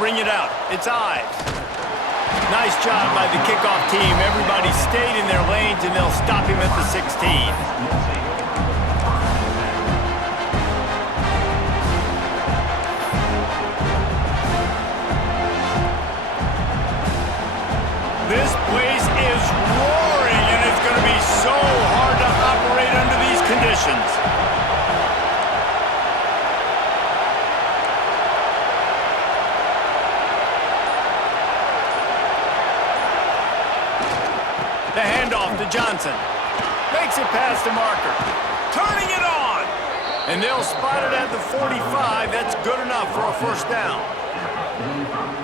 bring it out. It's eyes. Nice job by the kickoff team. Everybody stayed in their lanes, and they'll stop him at the 16. This place is roaring, and it's going to be so hard to operate under these conditions. The handoff to Johnson. Makes it past the marker. Turning it on. And they'll spot it at the 45. That's good enough for a first down.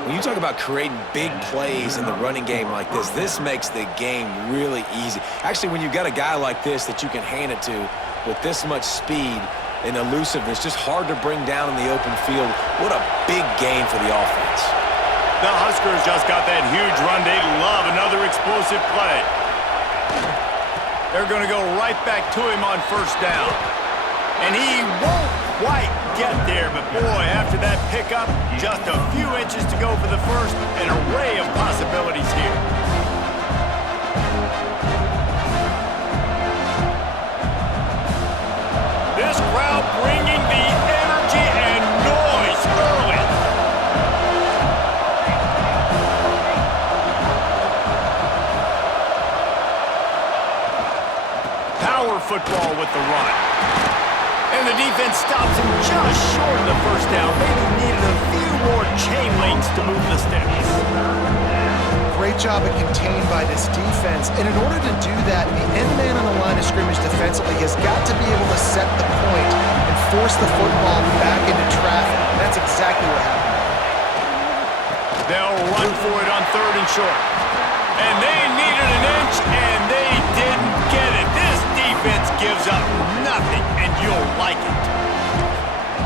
When you talk about creating big plays in the running game like this makes the game really easy. Actually, when you've got a guy like this that you can hand it to with this much speed and elusiveness, just hard to bring down in the open field, what a big gain for the offense. The Huskers just got that huge run. They love another explosive play. They're going to go right back to him on first down. And he won't quite get there, but boy, after that pickup, just a few inches to go for the first, an array of possibilities here. This crowd bringing the energy and noise early. Power football with the run. And the defense stops him just short of the first down. Maybe needed a few more chain links to move the sticks. Great job of contained by this defense. And in order to do that, the end man on the line of scrimmage defensively has got to be able to set the point and force the football back into traffic. And that's exactly what happened. They'll run for it on third and short. And they needed an inch, and they didn't get it. This defense gives up nothing, and you'll like it.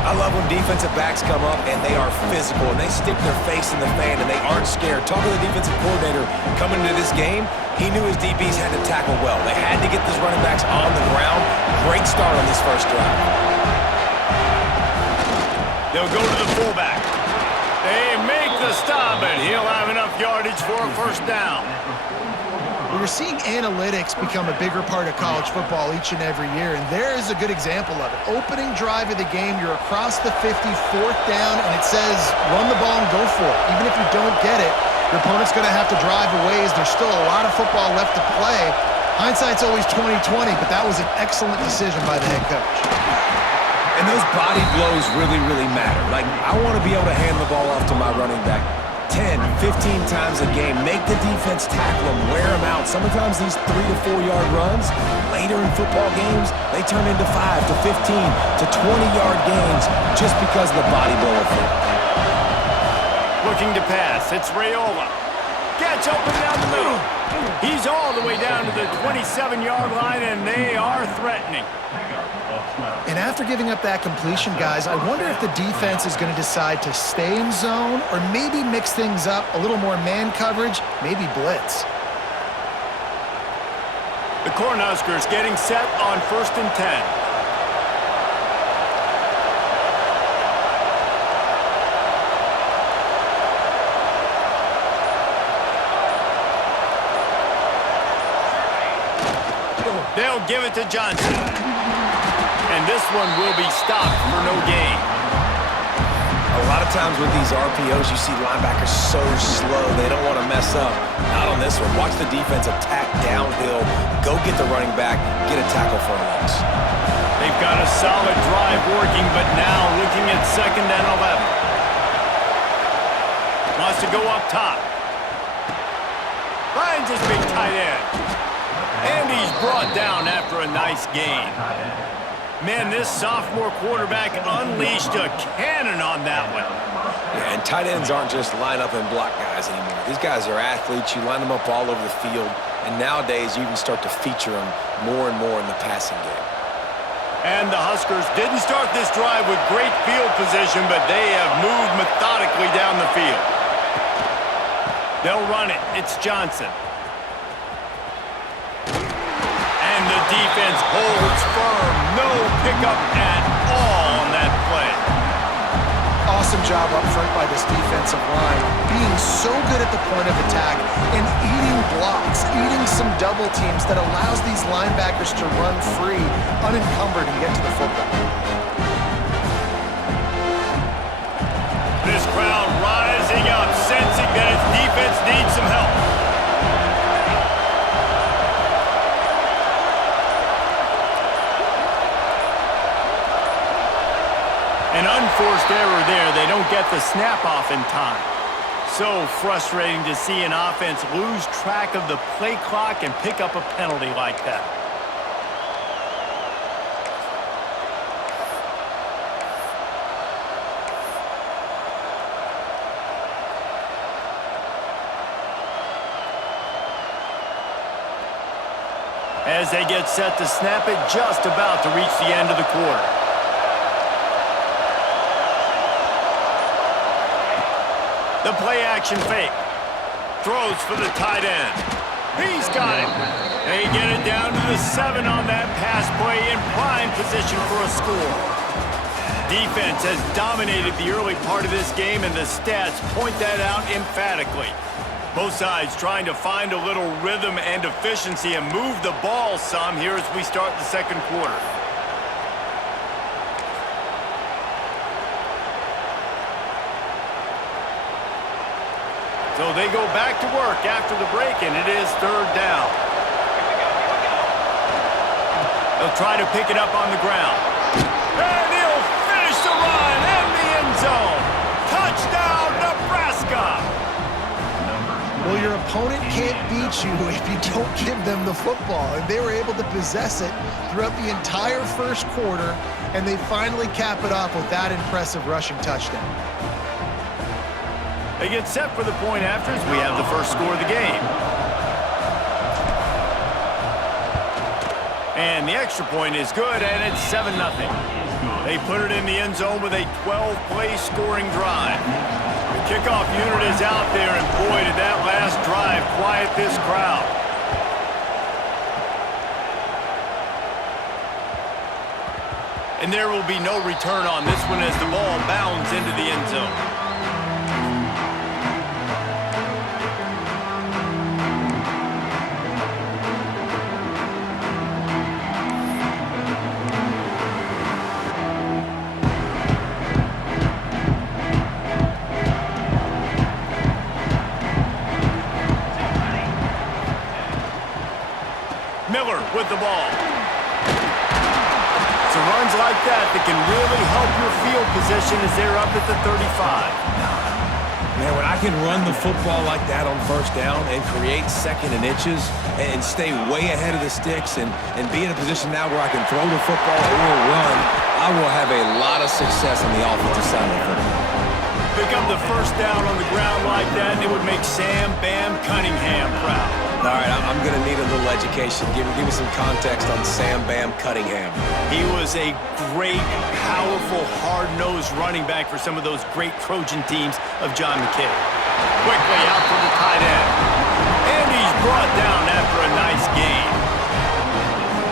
I love when defensive backs come up and they are physical and they stick their face in the fan and they aren't scared. Talk to the defensive coordinator coming into this game. He knew his DBs had to tackle well. They had to get these running backs on the ground. Great start on this first drive. They'll go to the fullback. They make the stop, and he'll have enough yardage for a first down. We're seeing analytics become a bigger part of college football each and every year, and there is a good example of it. Opening drive of the game, you're across the 50, fourth down, and it says run the ball and go for it. Even if you don't get it, your opponent's going to have to drive a ways. There's still a lot of football left to play. Hindsight's always 20/20, but that was an excellent decision by the head coach. And those body blows really, really matter. Like, I want to be able to hand the ball off to my running back 10, 15 times a game. Make the defense tackle them, wear them out. Sometimes these 3 to 4 yard runs, later in football games, they turn into 5 to 15 to 20-yard gains just because of the body blow effect. Looking to pass, it's Raiola. Gets open down the middle. He's all the way down to the 27-yard line, and they are threatening. And after giving up that completion, guys, I wonder if the defense is going to decide to stay in zone or maybe mix things up, a little more man coverage, maybe blitz. The Cornhuskers getting set on first and 10. They'll give it to Johnson. And this one will be stopped for no gain. A lot of times with these RPOs, you see linebackers so slow, they don't want to mess up. Not on this one. Watch the defense attack downhill, go get the running back, get a tackle for a loss. They've got a solid drive working, but now looking at second and 11. Wants to go up top. Finds his big tight end. And he's brought down after a nice gain. Man, this sophomore quarterback unleashed a cannon on that one. Yeah, and tight ends aren't just line up and block guys anymore. These guys are athletes. You line them up all over the field. And nowadays, you can start to feature them more and more in the passing game. And the Huskers didn't start this drive with great field position, but they have moved methodically down the field. They'll run it. It's Johnson. And the defense holds firm. No pickup at all on that play. awesome job up front by this defensive line, being so good at the point of attack and eating blocks, eating some double teams that allows these linebackers to run free, unencumbered, and get to the football. This crowd rising up, sensing that its defense needs some help. An unforced error there. They don't get the snap off in time. So frustrating to see an offense lose track of the play clock and pick up a penalty like that. As they get set to snap it, just about to reach the end of the quarter. The play action fake. Throws for the tight end. He's got it. They get it down to the 7 on that pass play in prime position for a score. Defense has dominated the early part of this game, and the stats point that out emphatically. Both sides trying to find a little rhythm and efficiency and move the ball some here as we start the second quarter. So they go back to work after the break, and it is third down. They'll try to pick it up on the ground. And he'll finish the run in the end zone. Touchdown, Nebraska! Well, your opponent can't beat you if you don't give them the football. And they were able to possess it throughout the entire first quarter, and they finally cap it off with that impressive rushing touchdown. They get set for the point after as we have the first score of the game. And the extra point is good, and it's 7-0. They put it in the end zone with a 12-play scoring drive. The kickoff unit is out there, and boy, did that last drive quiet this crowd. And there will be no return on this one as the ball bounds into the end zone. With the ball. It's runs like that can really help your field position as they're up at the 35. Man, when I can run the football like that on first down and create second and inches and stay way ahead of the sticks and be in a position now where I can throw the football or run, I will have a lot of success on the offensive side of the football. Pick up the first down on the ground like that, and it would make Sam Bam Cunningham proud. All right, I'm going to need a little education. Give me some context on Sam Bam Cunningham. He was a great, powerful, hard-nosed running back for some of those great Trojan teams of John McKay. Quickly out to the tight end. And he's brought down after a nice gain.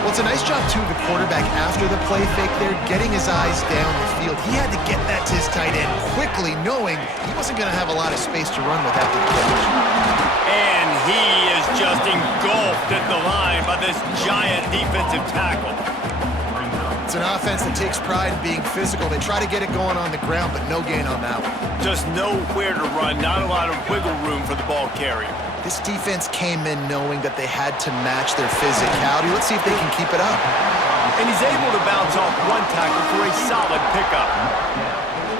Well, it's a nice job, too, the quarterback after the play fake there, getting his eyes down the field. He had to get that to his tight end quickly, knowing he wasn't going to have a lot of space to run with after the catch. And he is just engulfed at the line by this giant defensive tackle. It's an offense that takes pride in being physical. They try to get it going on the ground, but no gain on that one. Just nowhere to run, not a lot of wiggle room for the ball carrier. This defense came in knowing that they had to match their physicality. Let's see if they can keep it up. And he's able to bounce off one tackle for a solid pickup.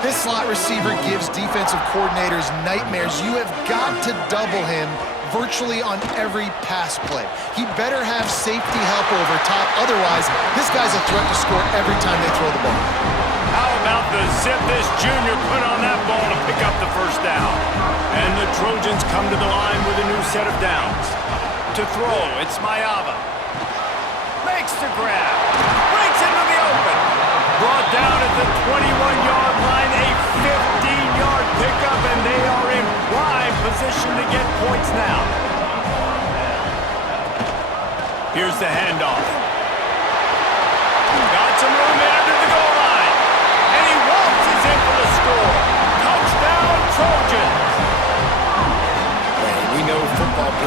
This slot receiver gives defensive coordinators nightmares. You have got to double him virtually on every pass play. He better have safety help over top. Otherwise, this guy's a threat to score every time they throw the ball. How about the zip this junior put on that ball to pick up the first down? And the Trojans come to the line with a new set of downs. To throw, it's Mayava. Makes the grab. Breaks into the open. Brought down at the 21-yard line, a 15-yard pickup, and they are in prime position to get points now. Here's the handoff. Got some room in under the goal line. And he waltzes in for the score.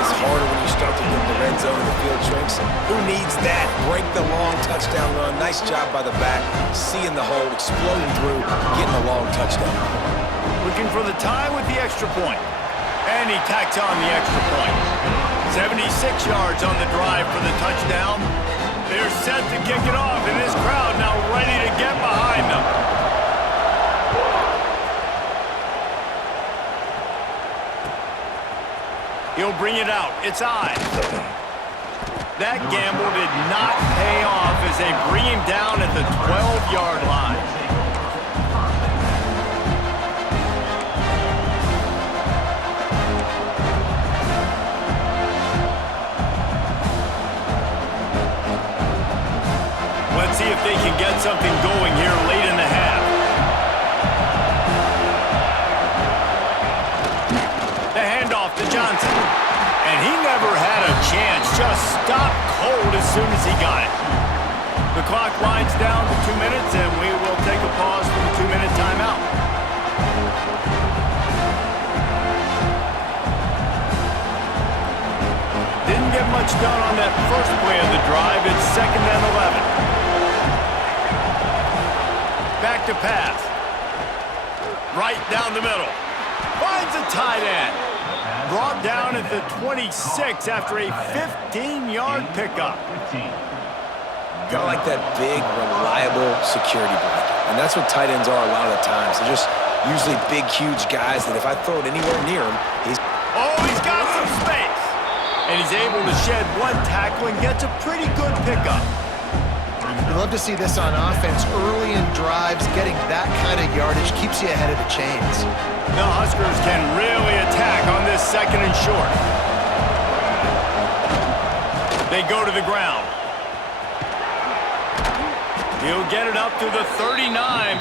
gets harder when you start to get in the red zone and the field shrinks. Who needs that? Break the long touchdown run. Nice job by the back. Seeing the hole, exploding through, getting a long touchdown. Looking for the tie with the extra point. And he tacks on the extra point. 76 yards on the drive for the touchdown. They're set to kick it off, and this crowd now ready to get behind them. He'll bring it out. It's Ives. That gamble did not pay off as they bring him down at the 12-yard line. Let's see if they can get something going here late in the half. The handoff to Johnson. And he never had a chance. Just stopped cold as soon as he got it. The clock winds down to 2 minutes, and we will take a pause for the 2-minute timeout. Didn't get much done on that first play of the drive. It's 2nd and 11. Back to pass. Right down the middle. Finds a tight end. Brought down at the 26 after a 15-yard pickup. Gotta like that big, reliable security blanket. And that's what tight ends are a lot of the times. They're just usually big, huge guys that if I throw it anywhere near him, he's... Oh, he's got some space. And he's able to shed one tackle and gets a pretty good pickup. You love to see this on offense. Early in drives, getting that kind of yardage keeps you ahead of the chains. The Huskers can really attack on this 2nd and short. They go to the ground. He'll get it up to the 39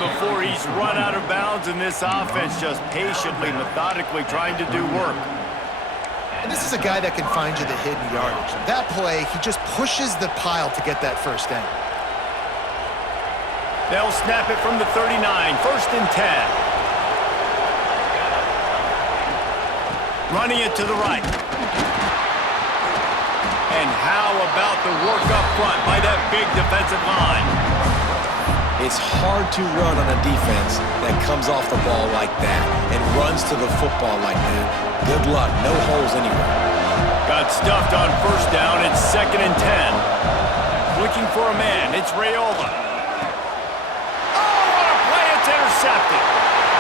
before he's run out of bounds, and this offense just patiently, methodically trying to do work. And this is a guy that can find you the hidden yardage. That play, he just pushes the pile to get that first down. They'll snap it from the 39, 1st and 10. Running it to the right. And how about the work up front by that big defensive line? It's hard to run on a defense that comes off the ball like that and runs to the football like that. Good luck. No holes anywhere. Got stuffed on 1st down. It's 2nd and 10. Looking for a man. It's Raiola. Intercepted.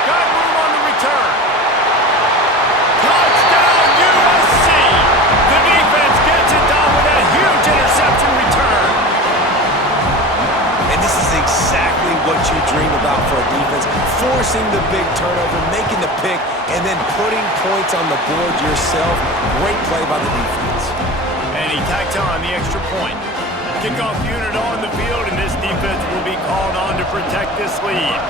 Got room on the return. Touchdown, USC! The defense gets it done with that huge interception return. And this is exactly what you dream about for a defense. Forcing the big turnover, making the pick, and then putting points on the board yourself. Great play by the defense. And he tacks on the extra point. Kickoff unit on the field, and this defense will be called on to protect this lead.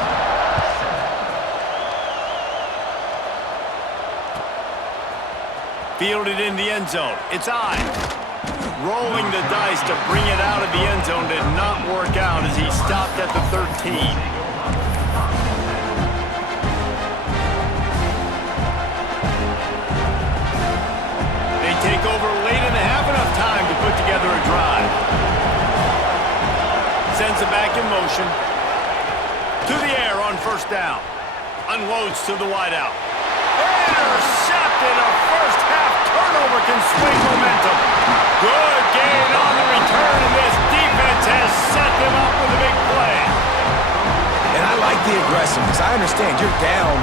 Fielded in the end zone. It's Ives. Rolling the dice to bring it out of the end zone did not work out as he stopped at the 13. They take over late in the half, enough time to put together a drive. Sends it back in motion. To the air on 1st down. Unloads to the wideout. Intercepted. A first half turnover can swing momentum. Good gain on the return, and this defense has set them up with a big play. And I like the aggressiveness. I understand you're down,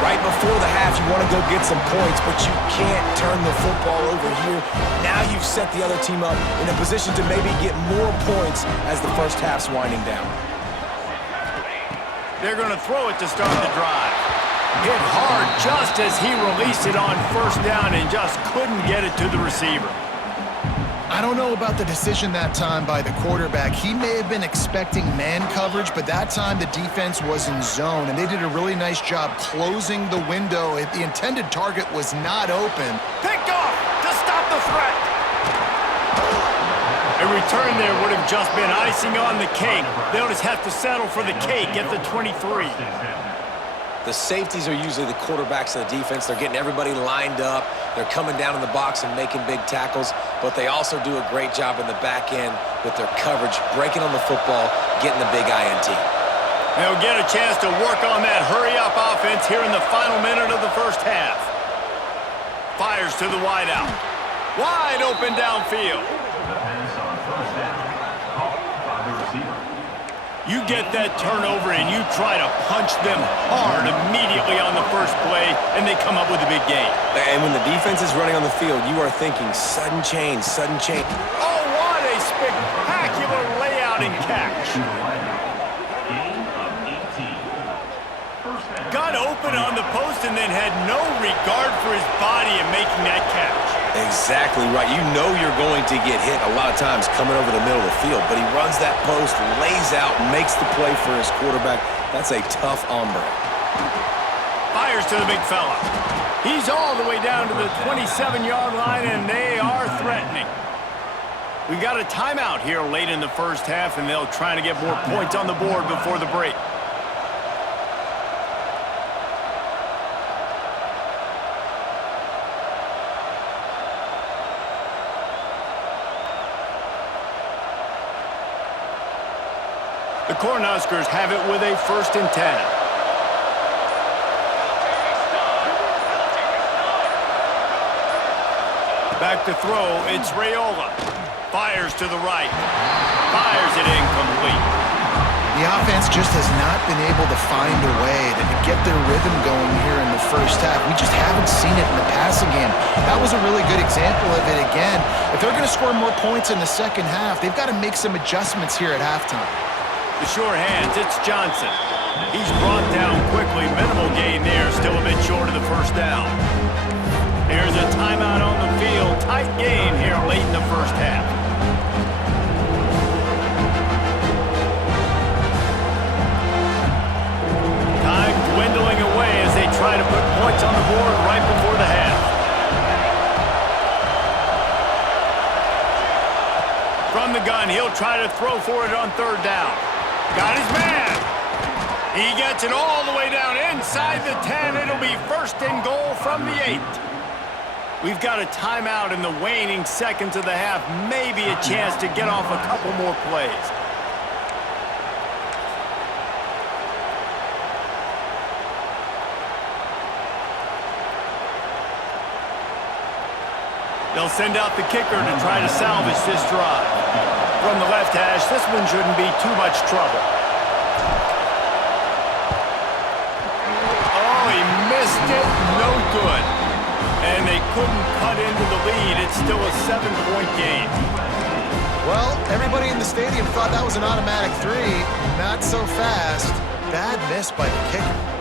right before the half. You want to go get some points, but you can't turn the football over here. Now you've set the other team up in a position to maybe get more points as the first half's winding down. They're going to throw it to start the drive. Hit hard just as he released it on 1st down and just couldn't get it to the receiver. I don't know about the decision that time by the quarterback. He may have been expecting man coverage, but that time the defense was in zone, and they did a really nice job closing the window. The intended target was not open. Picked off to stop the threat. A return there would have just been icing on the cake. They'll just have to settle for the cake at the 23. The safeties are usually the quarterbacks of the defense. They're getting everybody lined up. They're coming down in the box and making big tackles, but they also do a great job in the back end with their coverage, breaking on the football, getting the big INT. They'll get a chance to work on that hurry-up offense here in the final minute of the first half. Fires to the wideout. Wide open downfield. You get that turnover and you try to punch them hard immediately on the first play, and they come up with a big gain. And when the defense is running on the field, you are thinking sudden change, sudden change. Oh, what a spectacular layout and catch. Got open on the post and then had no regard for his body in making that catch. Exactly right. You know you're going to get hit a lot of times coming over the middle of the field, but he runs that post, lays out, makes the play for his quarterback. That's a tough hombre. Fires to the big fella. He's all the way down to the 27-yard line, and they are threatening. We've got a timeout here late in the first half, and they'll try to get more points on the board before the break. The Cornhuskers have it with a 1st and 10. Back to throw, it's Raiola. Fires to the right. Fires it incomplete. The offense just has not been able to find a way to get their rhythm going here in the first half. We just haven't seen it in the passing game. That was a really good example of it again. If they're going to score more points in the second half, they've got to make some adjustments here at halftime. The sure hands, it's Johnson. He's brought down quickly. Minimal gain there, still a bit short of the first down. Here's a timeout on the field. Tight game here late in the first half. Time dwindling away as they try to put points on the board right before the half. From the gun, he'll try to throw for it on 3rd down. Got his man. He gets it all the way down inside the 10. It'll be 1st and goal from the 8. We've got a timeout in the waning seconds of the half. Maybe a chance to get off a couple more plays. They'll send out the kicker to try to salvage this drive. From the left hash, this one shouldn't be too much trouble. Oh, he missed it. No good. And they couldn't cut into the lead. It's still a 7-point game. Well, everybody in the stadium thought that was an automatic 3. Not so fast. Bad miss by the kicker.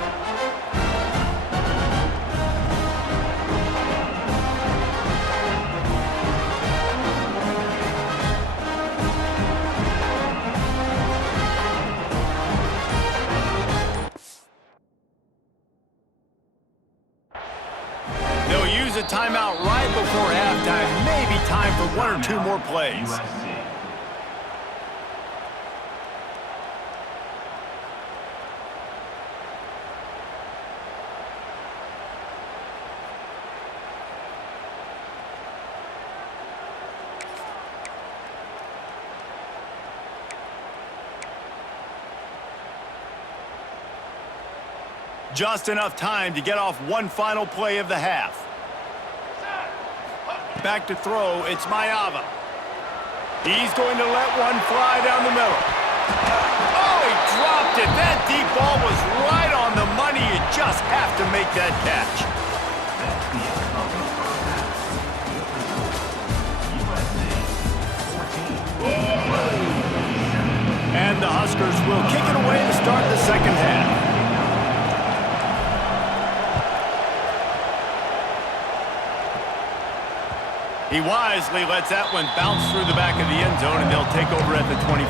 A timeout right before halftime. Maybe time for 1 or 2 more plays. Just enough time to get off one final play of the half. Back to throw, it's Mayava. He's going to let one fly down the middle. Oh, he dropped it. That deep ball was right on the money. You just have to make that catch. And the Huskers will kick it away to start the second half. He wisely lets that one bounce through the back of the end zone, and they'll take over at the 25.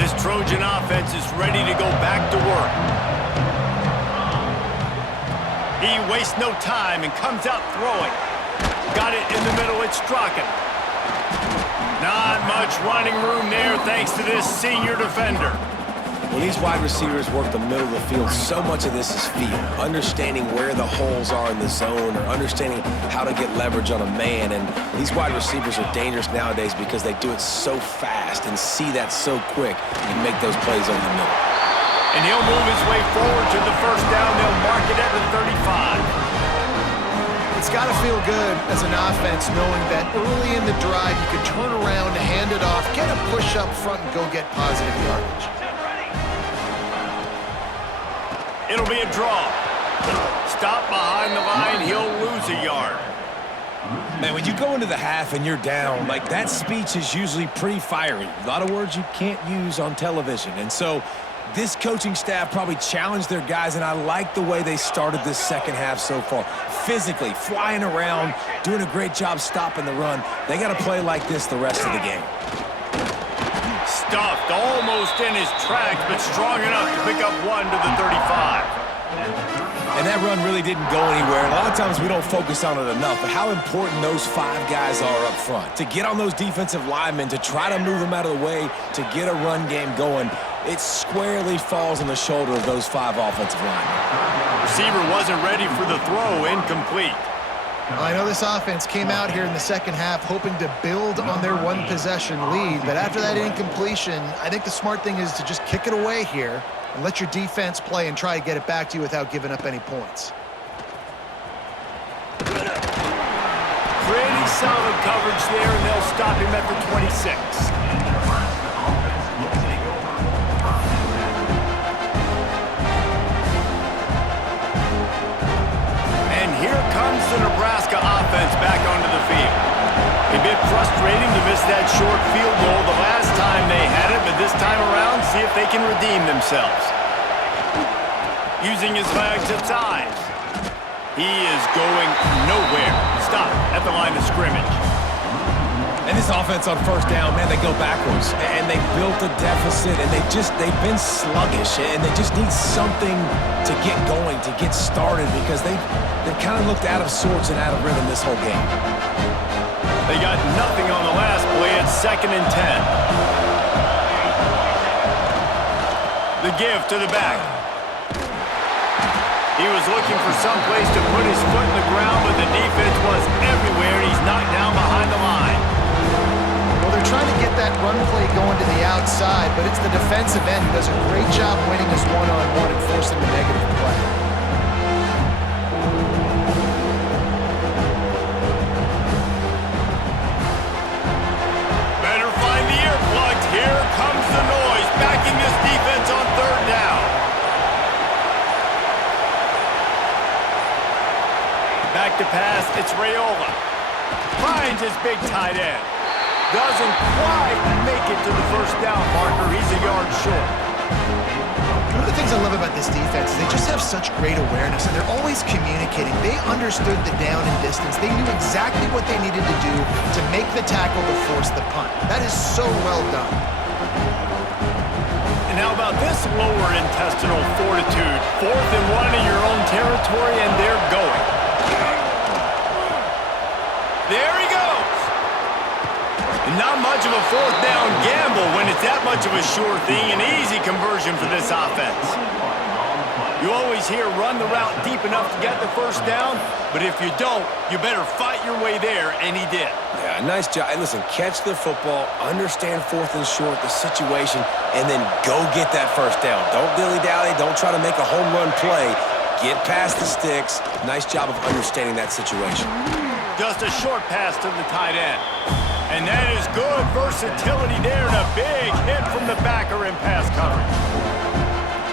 This Trojan offense is ready to go back to work. He wastes no time and comes out throwing. Got it in the middle, it's Strachan. Not much running room there thanks to this senior defender. When these wide receivers work the middle of the field, so much of this is feel. Understanding where the holes are in the zone or understanding how to get leverage on a man. And these wide receivers are dangerous nowadays because they do it so fast and see that so quick and make those plays over the middle. And he'll move his way forward to the first down. They'll mark it at the 35. It's got to feel good as an offense knowing that early in the drive you can turn around, hand it off, get a push up front, and go get positive yardage. It'll be a draw. Stop behind the line. He'll lose a yard. Man, when you go into the half and you're down, like that speech is usually pretty fiery. A lot of words you can't use on television. And so this coaching staff probably challenged their guys, and I like the way they started this second half so far. Physically, flying around, doing a great job stopping the run. They got to play like this the rest of the game. Stuffed almost in his tracks, but strong enough to pick up one to the 35. And that run really didn't go anywhere. A lot of times we don't focus on it enough, but how important those 5 guys are up front. To get on those defensive linemen, to try to move them out of the way, to get a run game going, it squarely falls on the shoulder of those 5 offensive linemen. Receiver wasn't ready for the throw, incomplete. I know this offense came out here in the second half hoping to build on their one-possession lead, but after that incompletion, I think the smart thing is to just kick it away here and let your defense play and try to get it back to you without giving up any points. Pretty solid coverage there, and they'll stop him at the 26. The Nebraska offense back onto the field. A bit frustrating to miss that short field goal the last time they had it, but this time around, see if they can redeem themselves. Using his legs at times. He is going nowhere. Stop at the line of scrimmage. And this offense on first down, man, they go backwards. And they built a deficit, and they've been sluggish, and they just need something to get going, to get started, because they've kind of looked out of sorts and out of rhythm this whole game. They got nothing on the last play. It's 2nd and 10. The give to the back. He was looking for some place to put his foot in the ground, but the defense was everywhere, and he's knocked down behind the line. Well, they're trying to get that run play going to the outside, but it's the defensive end who does a great job winning his one-on-one and forcing the negative play. Better find the earplugs. Here comes the noise, backing this defense on 3rd down. Back to pass, it's Raiola. Finds his big tight end. Doesn't quite make it to the first down marker. He's a yard short. One of the things I love about this defense is they just have such great awareness, and they're always communicating. They understood the down and distance. They knew exactly what they needed to do to make the tackle to force the punt. That is so well done. And how about this lower intestinal fortitude? 4th and 1 in your own territory, and they're going. There he goes. Not much of a 4th down gamble when it's that much of a sure thing, an easy conversion for this offense. You always hear run the route deep enough to get the first down, but if you don't, you better fight your way there, and he did. Yeah, nice job. Hey, listen, catch the football, understand 4th and short, the situation, and then go get that first down. Don't dilly-dally, don't try to make a home run play. Get past the sticks. Nice job of understanding that situation. Just a short pass to the tight end. And that is good versatility there, and a big hit from the backer in pass coverage.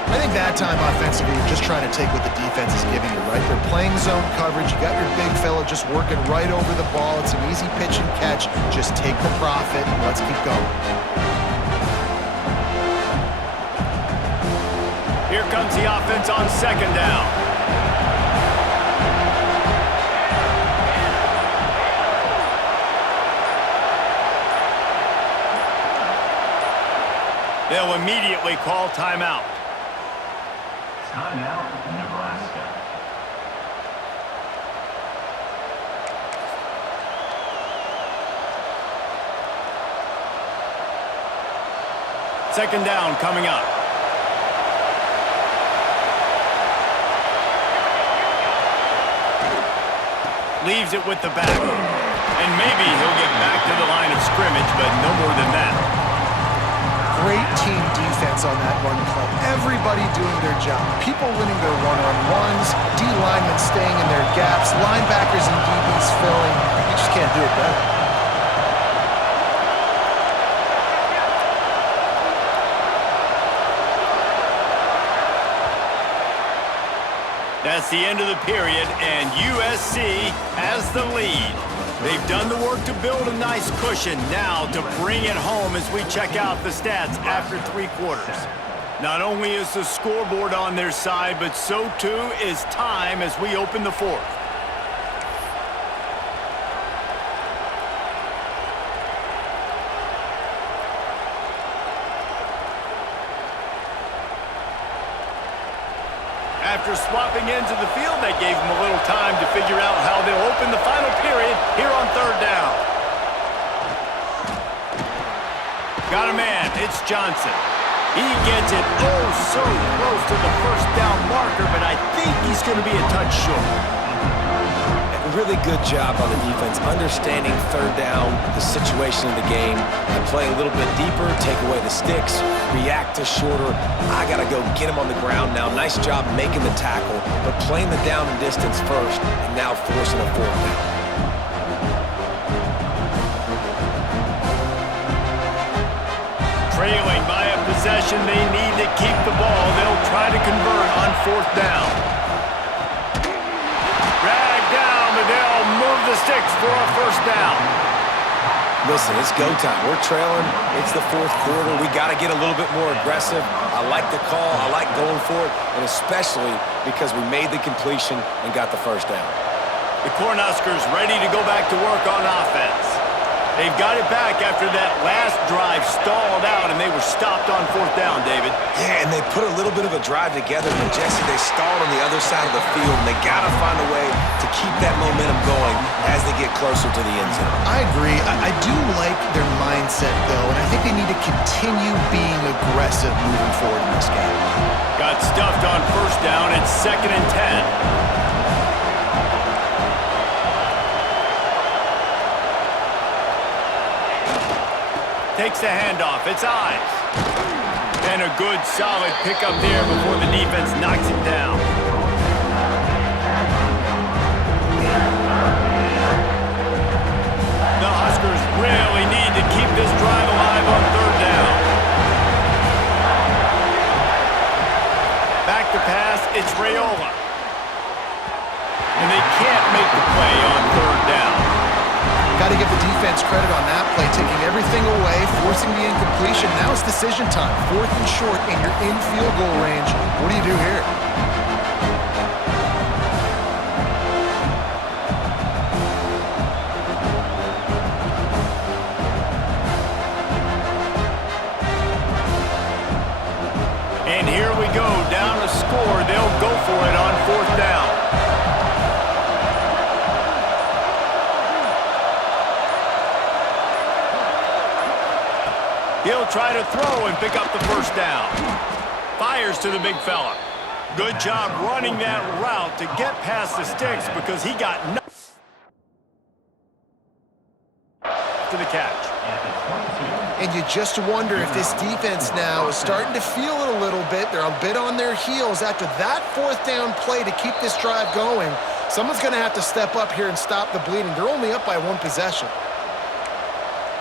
I think that time offensively, you're just trying to take what the defense is giving you, right? They're playing zone coverage. You got your big fella just working right over the ball. It's an easy pitch and catch. Just take the profit, and let's keep going. Here comes the offense on 2nd down. They'll immediately call timeout. Timeout, Nebraska. Second down coming up. Leaves it with the back. And maybe he'll get back to the line of scrimmage, but no more than that. Great team defense on that run play. Everybody doing their job. People winning their one-on-ones, D-linemen staying in their gaps, linebackers and DBs filling. You just can't do it better. That's the end of the period, and USC has the lead. They've done the work to build a nice cushion. Now to bring it home as we check out the stats after 3 quarters. Not only is the scoreboard on their side, but so too is time as we open the 4th. After swapping ends of the field, that gave them a little time to figure out how they'll open the final period here on 3rd down. Got a man, it's Johnson. He gets it oh so close to the 1st down marker, but I think he's going to be a touch short. Really good job on the defense, understanding 3rd down, the situation of the game, and play a little bit deeper, take away the sticks, react to shorter. I got to go get him on the ground now. Nice job making the tackle, but playing the down and distance first, and now forcing a 4th down. Trailing by a possession, they need to keep the ball. They'll try to convert on 4th down. They'll move the sticks for a 1st down. Listen, it's go time. We're trailing. It's the 4th quarter. We got to get a little bit more aggressive. I like the call. I like going for it, and especially because we made the completion and got the 1st down. The Cornhuskers ready to go back to work on offense. They've got it back after that last drive stalled out, and they were stopped on 4th down, David. Yeah, and they put a little bit of a drive together, but Jesse, they stalled on the other side of the field, and they got to find a way to keep that momentum going as they get closer to the end zone. I agree. I do like their mindset, though, and I think they need to continue being aggressive moving forward in this game. Got stuffed on 1st down. It's 2nd and 10. Takes the handoff. It's eyes. And a good, solid pickup there before the defense knocks him down. The Huskers really need to keep this drive alive on 3rd down. Back to pass. It's Raiola. And they can't make the play on 3rd down. Got to give the defense credit on that play, taking everything away, forcing the incompletion. Now it's decision time. 4th and short, and you're in field goal range. What do you do here? And here we go, down to score. They'll go for it on 4th down. He'll try to throw and pick up the 1st down. Fires to the big fella. Good job running that route to get past the sticks because he got to the catch. And you just wonder if this defense now is starting to feel it a little bit. They're a bit on their heels after that 4th down play to keep this drive going. Someone's going to have to step up here and stop the bleeding. They're only up by 1 possession.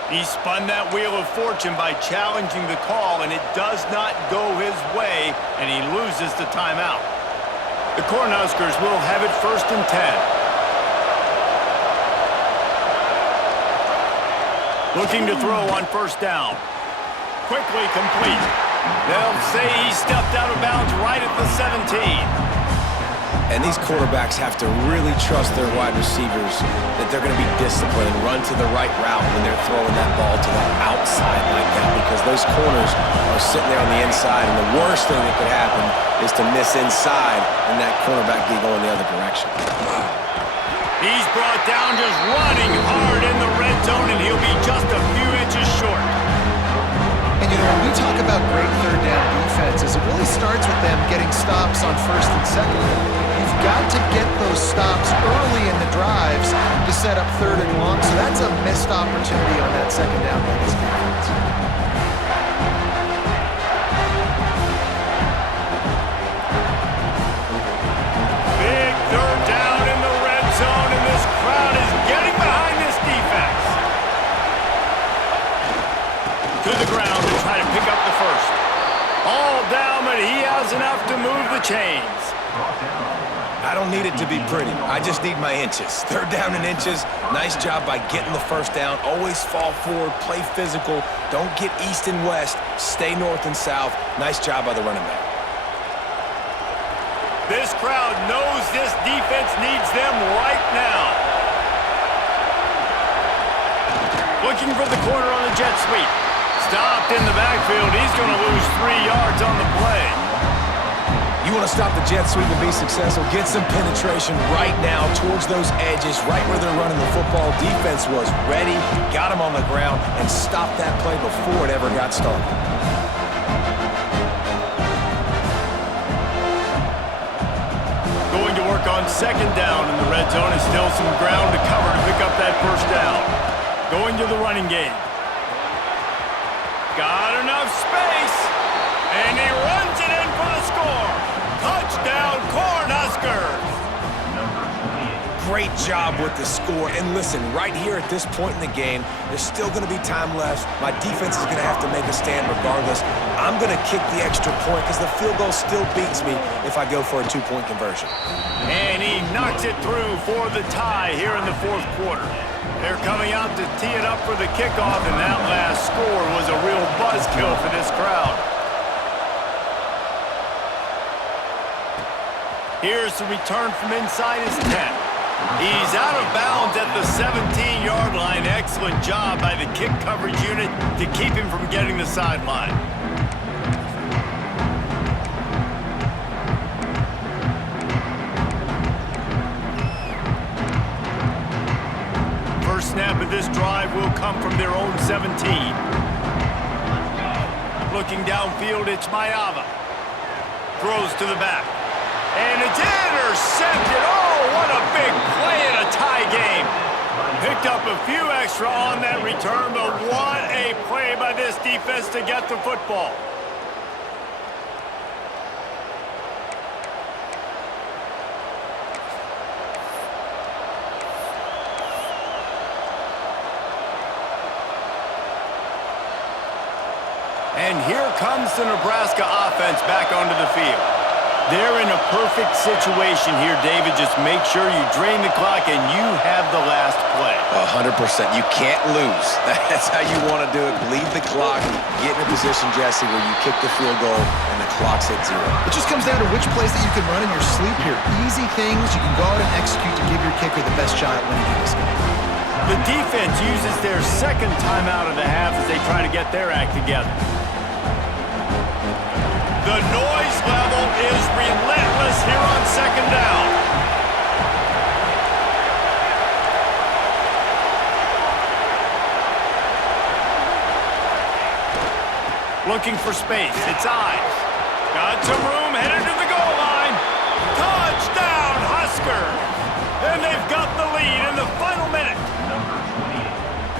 He spun that wheel of fortune by challenging the call, and it does not go his way, and he loses the timeout. The Cornhuskers will have it 1st and 10. Looking to throw on 1st down. Quickly complete. They'll say he stepped out of bounds right at the 17. And these quarterbacks have to really trust their wide receivers that they're going to be disciplined and run to the right route when they're throwing that ball to the outside like that, because those corners are sitting there on the inside, and the worst thing that could happen is to miss inside and that cornerback be going the other direction. He's brought down just running hard in the red zone, and he'll be just a few inches short. And, you know, when we talk about great 3rd down defenses, it really starts with them getting stops on 1st and 2nd. You've got to get those stops early in the drives to set up 3rd and long. So that's a missed opportunity on that 2nd down by this defense. Big 3rd down in the red zone, and this crowd is getting behind this defense. To the ground to try to pick up the first. All down, but he has enough to move the chains. I don't need it to be pretty. I just need my inches. 3rd down in inches. Nice job by getting the first down. Always fall forward, play physical. Don't get east and west. Stay north and south. Nice job by the running back. This crowd knows this defense needs them right now. Looking for the corner on the jet sweep. Stopped in the backfield. He's going to lose 3 yards on the play. You want to stop the jet sweep and be successful, get some penetration right now towards those edges, right where they're running the football. Defense was ready, got him on the ground, and stopped that play before it ever got started. Going to work on 2nd down in the red zone, and still some ground to cover to pick up that first down. Going to the running game. Got enough space, and he runs it in for the score. Touchdown, Cornhuskers! Great job with the score. And listen, right here at this point in the game, there's still going to be time left. My defense is going to have to make a stand regardless. I'm going to kick the extra point because the field goal still beats me if I go for a 2-point conversion. And he knocks it through for the tie here in the 4th quarter. They're coming out to tee it up for the kickoff, and that last score was a real buzzkill for this crowd. Here's the return from inside his 10. He's out of bounds at the 17-yard line. Excellent job by the kick coverage unit to keep him from getting the sideline. First snap of this drive will come from their own 17. Looking downfield, it's Mayava. Throws to the back. And it's intercepted. Oh, what a big play in a tie game. Picked up a few extra on that return, but what a play by this defense to get the football. And here comes the Nebraska offense back onto the field. They're in a perfect situation here, David. Just make sure you drain the clock and you have the last play. 100%. You can't lose. That's how you want to do it. Bleed the clock. Get in a position, Jesse, where you kick the field goal and the clock's at 0. It just comes down to which plays that you can run in your sleep here. Easy things you can go out and execute to give your kicker the best shot at winning in this game. The defense uses their 2nd timeout of the half as they try to get their act together. The noise level is relentless here on 2nd down. Looking for space. It's Ives. Got some room, headed to the goal line. Touchdown, Huskers! And they've got the lead in the final minute.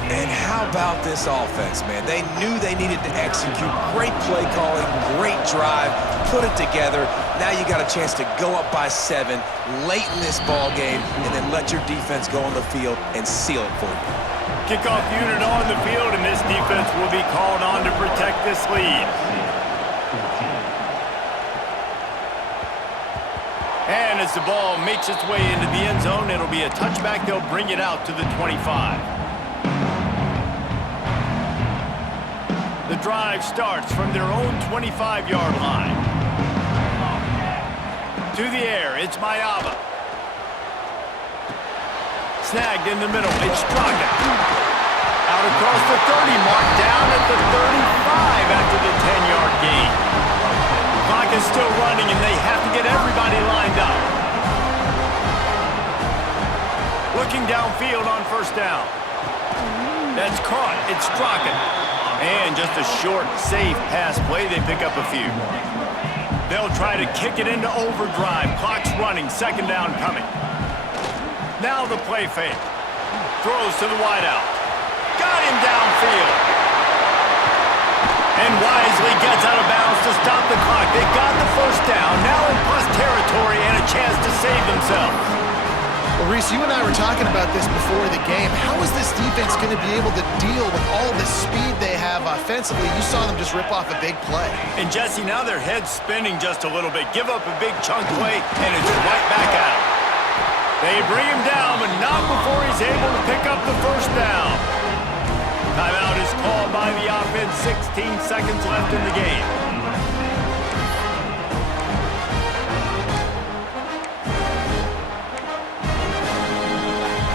And how about this offense, man? They knew they needed to execute. Great play calling, great drive, put it together. Now you got a chance to go up by 7 late in this ball game and then let your defense go on the field and seal it for you. Kickoff unit on the field, and this defense will be called on to protect this lead. And as the ball makes its way into the end zone, it'll be a touchback. They'll bring it out to the 25. The drive starts from their own 25-yard line. To the air, it's Mayava. Snagged in the middle, it's Straka. Out across the 30, marked down at the 35 after the 10-yard gain. Clock is still running, and they have to get everybody lined up. Looking downfield on 1st down. That's caught, it's Straka. And just a short, safe pass play, they pick up a few. They'll try to kick it into overdrive. Clock's running, 2nd down coming. Now the play fake. Throws to the wideout. Got him downfield. And wisely gets out of bounds to stop the clock. They got the first down, now in plus territory and a chance to save themselves. Well, Reese, you and I were talking about this before the game. How is this defense going to be able to deal with all the speed they have offensively? You saw them just rip off a big play. And Jesse, now their head's spinning just a little bit. Give up a big chunk play, and it's right back out. They bring him down, but not before he's able to pick up the first down. Timeout is called by the offense. 16 seconds left in the game.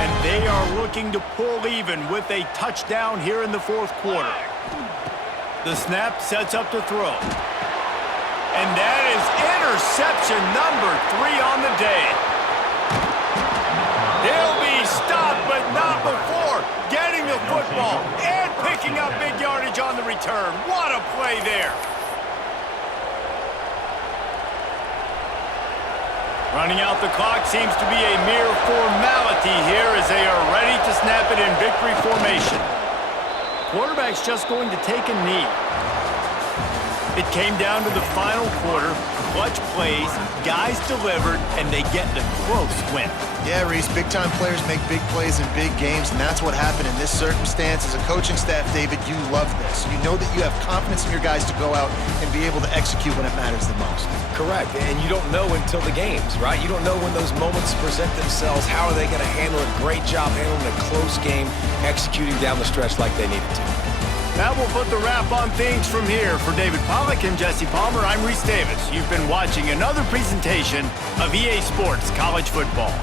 And they are looking to pull even with a touchdown here in the fourth quarter. The snap sets up to throw. And that is interception number 3 on the day. He'll be stopped, but not before getting the football and picking up big yardage on the return. What a play there. Running out the clock seems to be a mere formality here as they are ready to snap it in victory formation. Quarterback's just going to take a knee. It came down to the final quarter. Clutch plays, guys delivered, and they get the close win. Yeah, Reese, big-time players make big plays in big games, and that's what happened in this circumstance. As a coaching staff, David, you love this. You know that you have confidence in your guys to go out and be able to execute when it matters the most. Correct, and you don't know until the games, right? You don't know when those moments present themselves. How are they going to handle it? Great job handling a close game, executing down the stretch like they needed to. That will put the wrap on things from here. For David Pollack and Jesse Palmer, I'm Reese Davis. You've been watching another presentation of EA Sports College Football.